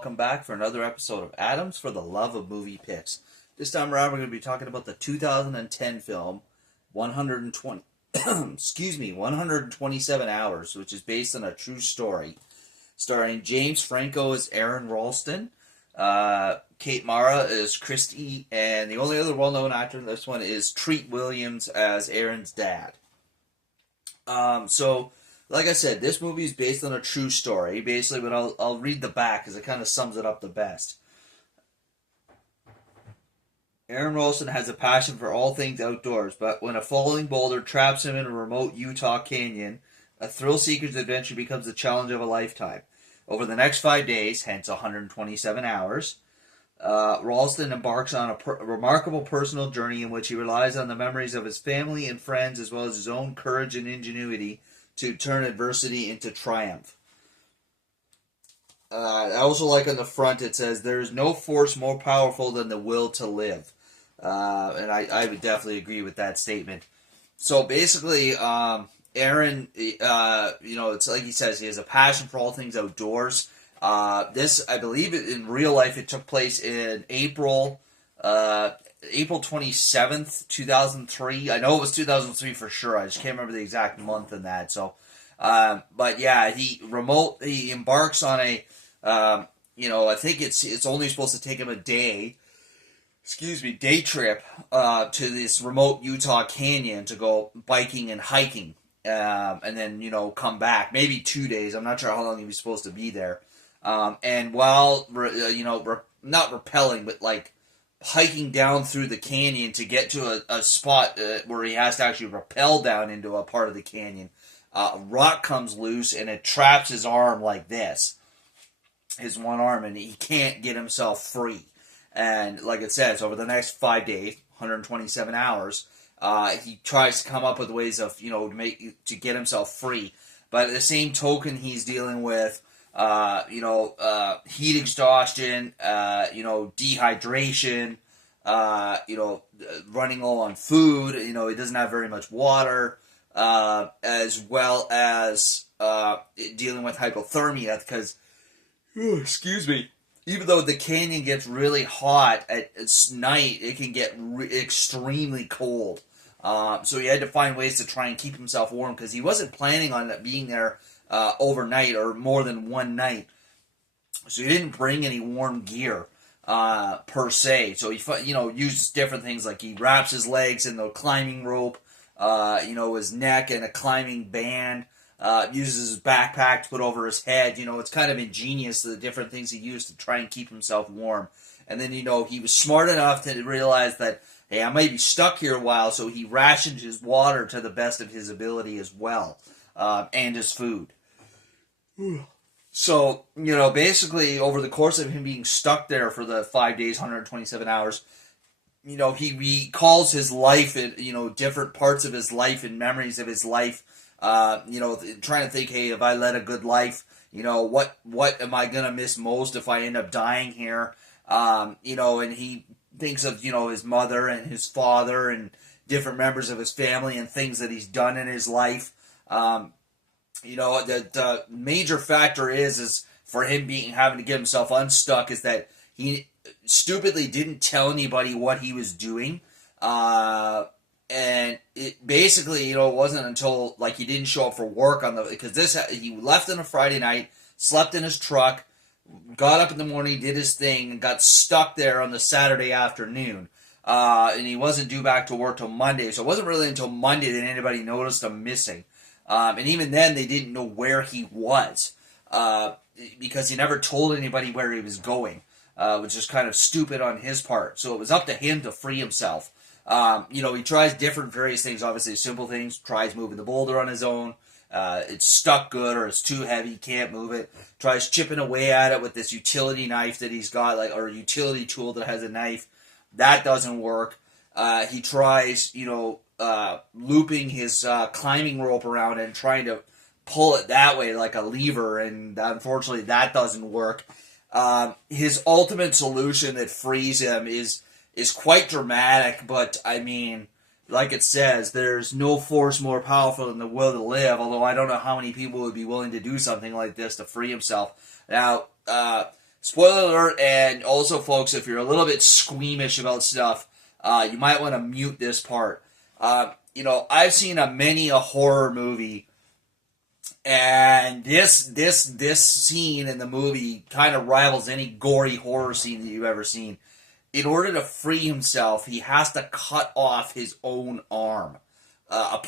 welcome back for another episode of Adams for the Love of Movie Picks. This time around, we're going to be talking about the 2010 film 120, 127 Hours, which is based on a true story, starring James Franco as Aaron Ralston, Kate Mara as Christy, and the only other well-known actor in this one is Treat Williams as Aaron's dad. Like I said, this movie is based on a true story, basically, but I'll read the back because it kind of sums it up the best. Aaron Ralston has a passion for all things outdoors, but when a falling boulder traps him in a remote Utah canyon, a thrill-seeker's adventure becomes the challenge of a lifetime. Over the next 5 days, hence 127 hours, Ralston embarks on a remarkable personal journey in which he relies on the memories of his family and friends as well as his own courage and ingenuity to turn adversity into triumph. I also like on the front it says, "There is no force more powerful than the will to live." And I would definitely agree with that statement. So basically, Aaron, it's like he says, he has a passion for all things outdoors. This, I believe, in real life, it took place in April 27th, 2003. I know it was 2003 for sure. I just can't remember the exact month in that. So, but yeah, he embarks on a, I think it's only supposed to take him a day trip, to this remote Utah canyon to go biking and hiking. And then, come back. Maybe 2 days. I'm not sure how long he was supposed to be there. And while, not rappelling, but like hiking down through the canyon to get to a spot where he has to actually rappel down into a part of the canyon, a rock comes loose and it traps his arm like this, his one arm, and he can't get himself free. And like it says, over the next 5 days, 127 hours, he tries to come up with ways of, to get himself free. But at the same token, he's dealing with, heat exhaustion, dehydration, running low on food. He doesn't have very much water, as well as dealing with hypothermia because, even though the canyon gets really hot at night, it can get extremely cold. So he had to find ways to try and keep himself warm because he wasn't planning on being there overnight or more than one night. So he didn't bring any warm gear per se. So he uses different things, like he wraps his legs in the climbing rope, his neck in a climbing band. Uses his backpack to put over his head. It's kind of ingenious, the different things he used to try and keep himself warm. And then, he was smart enough to realize that, hey, I might be stuck here a while, so he rationed his water to the best of his ability as well, and his food. So, basically, over the course of him being stuck there for the 5 days, 127 hours, he recalls his life and, different parts of his life and memories of his life. Trying to think, hey, if I led a good life, what am I going to miss most if I end up dying here? And he thinks of, his mother and his father and different members of his family and things that he's done in his life. The major factor is for him having to get himself unstuck is that he stupidly didn't tell anybody what he was doing. And it basically, it wasn't until he didn't show up for work he left on a Friday night, slept in his truck, got up in the morning, did his thing, and got stuck there on the Saturday afternoon. And he wasn't due back to work till Monday, so it wasn't really until Monday that anybody noticed him missing. And even then, they didn't know where he was, because he never told anybody where he was going, which is kind of stupid on his part. So it was up to him to free himself. He tries different various things, obviously simple things, tries moving the boulder on his own, it's stuck good or it's too heavy, can't move it, tries chipping away at it with this utility knife that he's got, or a utility tool that has a knife, that doesn't work. He tries, looping his climbing rope around and trying to pull it that way like a lever, and unfortunately that doesn't work. His ultimate solution that frees him is quite dramatic, but I mean, like it says, there's no force more powerful than the will to live, although I don't know how many people would be willing to do something like this to free himself. Now, Spoiler alert, and also, folks, if you're a little bit squeamish about stuff, you might want to mute this part. I've seen many a horror movie, and this scene in the movie kind of rivals any gory horror scene that you've ever seen. In order to free himself, he has to cut off his own arm, a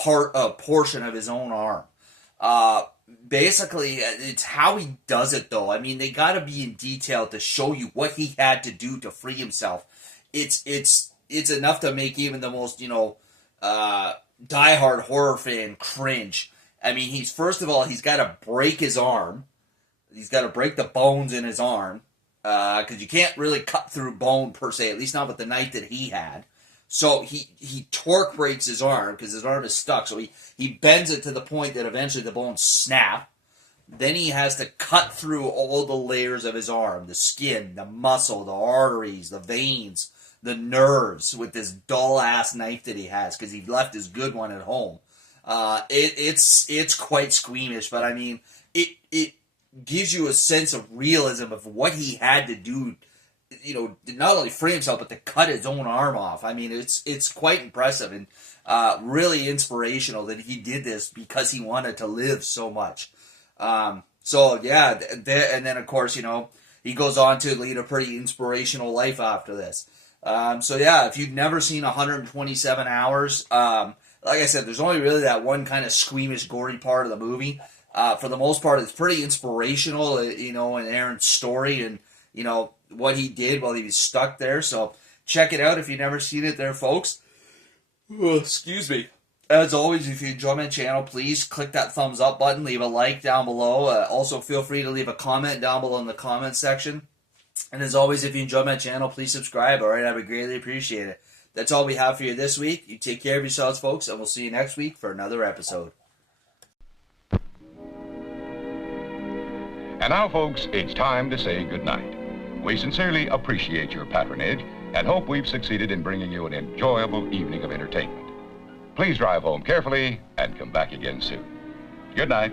portion of his own arm. Basically, it's how he does it, though. I mean, they got to be in detail to show you what he had to do to free himself. It's enough to make even the most diehard horror fan cringe. I mean, he's got to break his arm. He's got to break the bones in his arm, because you can't really cut through bone per se, at least not with the knife that he had. So he torque breaks his arm because his arm is stuck. So he bends it to the point that eventually the bones snap. Then he has to cut through all the layers of his arm, the skin, the muscle, the arteries, the veins, the nerves, with this dull-ass knife that he has because he left his good one at home. It's quite squeamish, but I mean, it gives you a sense of realism of what he had to do, not only free himself, but to cut his own arm off. I mean, it's quite impressive and really inspirational that he did this because he wanted to live so much. So yeah, and then of course, he goes on to lead a pretty inspirational life after this. So yeah, if you've never seen 127 Hours, like I said, there's only really that one kind of squeamish, gory part of the movie. For the most part, it's pretty inspirational, in Aaron's story and, what he did while he was stuck there. So check it out if you've never seen it there, folks. Oh, excuse me. As always, if you enjoy my channel, please click that thumbs up button, leave a like down below. Also, feel free to leave a comment down below in the comment section. And as always, if you enjoy my channel, please subscribe. All right, I would greatly appreciate it. That's all we have for you this week. You take care of yourselves, folks, and we'll see you next week for another episode. And now, folks, it's time to say goodnight. We sincerely appreciate your patronage and hope we've succeeded in bringing you an enjoyable evening of entertainment. Please drive home carefully and come back again soon. Good night.